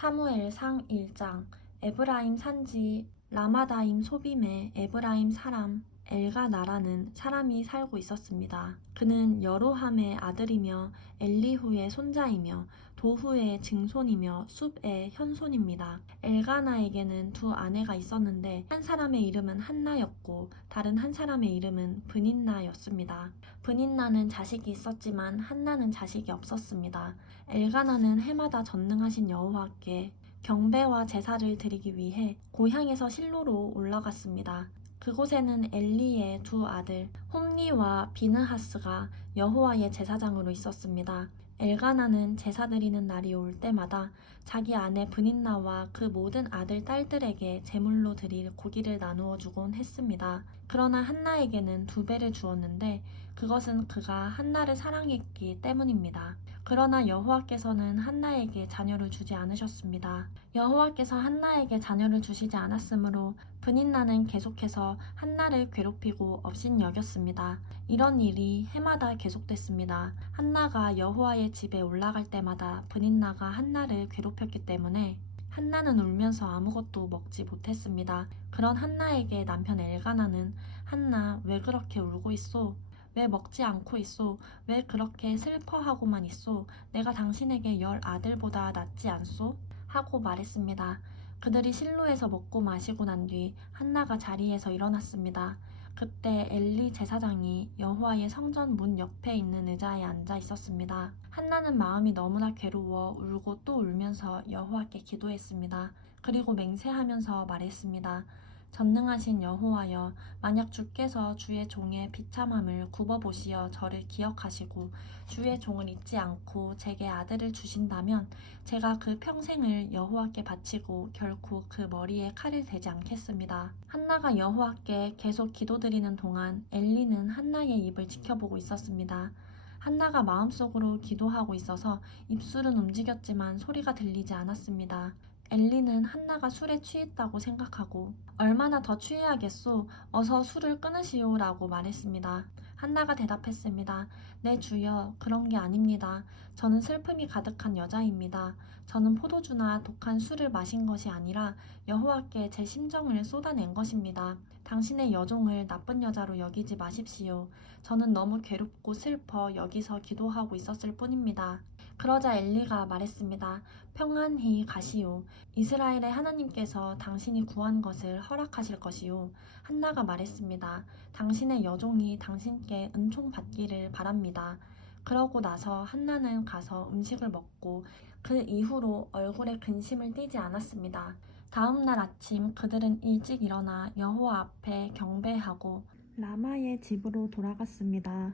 사무엘상 1장. 에브라임 산지 라마다임 소빔에 에브라임 사람 엘가나라는 사람이 살고 있었습니다. 그는 여로함의 아들이며 엘리후의 손자이며 도후의 증손이며 숲의 현손입니다. 엘가나에게는 두 아내가 있었는데 한 사람의 이름은 한나였고 다른 한 사람의 이름은 브닌나였습니다. 브닌나는 자식이 있었지만 한나는 자식이 없었습니다. 엘가나는 해마다 전능하신 여호와께 경배와 제사를 드리기 위해 고향에서 실로로 올라갔습니다. 그곳에는 엘리의 두 아들 홈니와 비느하스가 여호와의 제사장으로 있었습니다. 엘가나는 제사 드리는 날이 올 때마다 자기 아내 브닌나와 그 모든 아들 딸들에게 제물로 드릴 고기를 나누어 주곤 했습니다. 그러나 한나에게는 2배를 주었는데 그것은 그가 한나를 사랑했기 때문입니다. 그러나 여호와께서는 한나에게 자녀를 주지 않으셨습니다. 여호와께서 한나에게 자녀를 주시지 않았으므로 브닌나는 계속해서 한나를 괴롭히고 업신여겼습니다. 이런 일이 해마다 계속됐습니다. 한나가 여호와의 집에 올라갈 때마다 브닌나가 한나를 괴롭혔기 때문에 한나는 울면서 아무것도 먹지 못했습니다. 그런 한나에게 남편 엘가나는 한나, 왜 그렇게 울고 있소? 왜 먹지 않고 있소? 왜 그렇게 슬퍼하고만 있소? 내가 당신에게 10아들보다 낫지 않소? 하고 말했습니다. 그들이 실로에서 먹고 마시고 난 뒤 한나가 자리에서 일어났습니다. 그때 엘리 제사장이 여호와의 성전 문 옆에 있는 의자에 앉아 있었습니다. 한나는 마음이 너무나 괴로워 울고 또 울면서 여호와께 기도했습니다. 그리고 맹세하면서 말했습니다. 전능하신 여호와여, 만약 주께서 주의 종의 비참함을 굽어보시어 저를 기억하시고 주의 종을 잊지 않고 제게 아들을 주신다면 제가 그 평생을 여호와께 바치고 결코 그 머리에 칼을 대지 않겠습니다. 한나가 여호와께 계속 기도드리는 동안 엘리는 한나의 입을 지켜보고 있었습니다. 한나가 마음속으로 기도하고 있어서 입술은 움직였지만 소리가 들리지 않았습니다. 엘리는 한나가 술에 취했다고 생각하고 얼마나 더 취해야겠소? 어서 술을 끊으시오 라고 말했습니다. 한나가 대답했습니다. 네 주여, 그런 게 아닙니다. 저는 슬픔이 가득한 여자입니다. 저는 포도주나 독한 술을 마신 것이 아니라 여호와께 제 심정을 쏟아낸 것입니다. 당신의 여종을 나쁜 여자로 여기지 마십시오. 저는 너무 괴롭고 슬퍼 여기서 기도하고 있었을 뿐입니다. 그러자 엘리가 말했습니다. 평안히 가시오. 이스라엘의 하나님께서 당신이 구한 것을 허락하실 것이요. 한나가 말했습니다. 당신의 여종이 당신께 은총 받기를 바랍니다. 그러고 나서 한나는 가서 음식을 먹고 그 이후로 얼굴에 근심을 띠지 않았습니다. 다음 날 아침 그들은 일찍 일어나 여호와 앞에 경배하고 라마의 집으로 돌아갔습니다.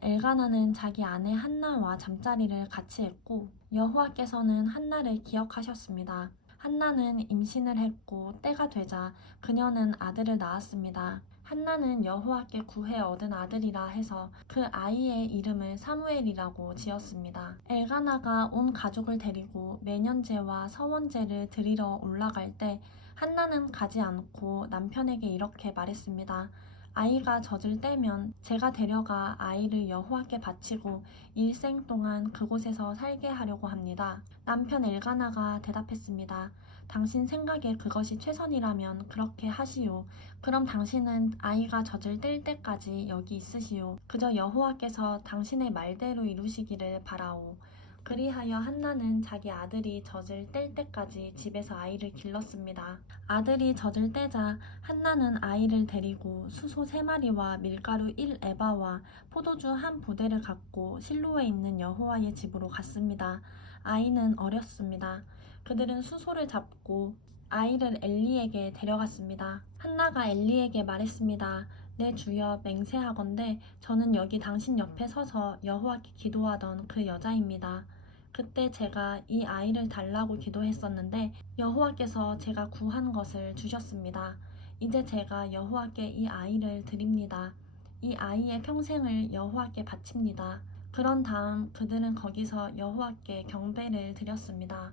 엘가나는 자기 아내 한나와 잠자리를 같이 했고 여호와께서는 한나를 기억하셨습니다. 한나는 임신을 했고 때가 되자 그녀는 아들을 낳았습니다. 한나는 여호와께 구해 얻은 아들이라 해서 그 아이의 이름을 사무엘이라고 지었습니다. 엘가나가 온 가족을 데리고 매년제와 서원제를 드리러 올라갈 때 한나는 가지 않고 남편에게 이렇게 말했습니다. 아이가 젖을 떼면 제가 데려가 아이를 여호와께 바치고 일생 동안 그곳에서 살게 하려고 합니다. 남편 엘가나가 대답했습니다. 당신 생각에 그것이 최선이라면 그렇게 하시오. 그럼 당신은 아이가 젖을 뗄 때까지 여기 있으시오. 그저 여호와께서 당신의 말대로 이루시기를 바라오. 그리하여 한나는 자기 아들이 젖을 뗄 때까지 집에서 아이를 길렀습니다. 아들이 젖을 떼자 한나는 아이를 데리고 수소 3마리와 밀가루 1에바와 포도주 1부대를 갖고 실로에 있는 여호와의 집으로 갔습니다. 아이는 어렸습니다. 그들은 수소를 잡고 아이를 엘리에게 데려갔습니다. 한나가 엘리에게 말했습니다. 내 주여, 맹세하건대 저는 여기 당신 옆에 서서 여호와께 기도하던 그 여자입니다. 그때 제가 이 아이를 달라고 기도했었는데 여호와께서 제가 구한 것을 주셨습니다. 이제 제가 여호와께 이 아이를 드립니다. 이 아이의 평생을 여호와께 바칩니다. 그런 다음 그들은 거기서 여호와께 경배를 드렸습니다.